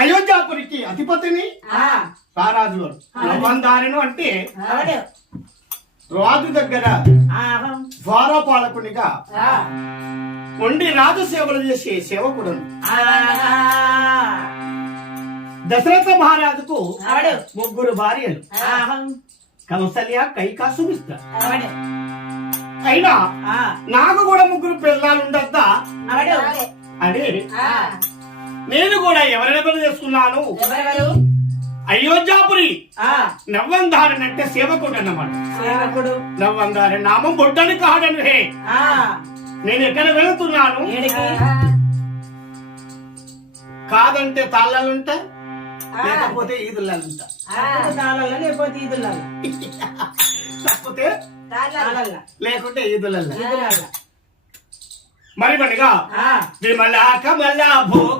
అయోధ్యాపురికి అధిపతిని రారాజు నవందారను అంటే రాజు దగ్గర ద్వారపాలకునిగా ఉండి రాజు సేవలు చేసే సేవకుడు. దశరథ మహారాజుకు ముగ్గురు భార్యలు, కౌసల్య, కైక, సుమిత్ర. అయినా నాకు కూడా ముగ్గురు పిల్లలు ఉండద్దా అని నేను కూడా ఎవరెవరు చేసుకున్నాను. అయోధ్యాపురి నవ్వందారని అంటే సేవకుడు అన్నమాట. నవ్వందారని నామం బొడ్డని కాడను. హే, నేను ఎక్కడ వెళుతున్నాను? కాదంటే తాళ్ళలుంటా, లేకపోతే ఈదుళ్ళంటా. తప్పితే లేకుంటే ఈదులల్లా. మరి మనగా విమలా కమలా భోగ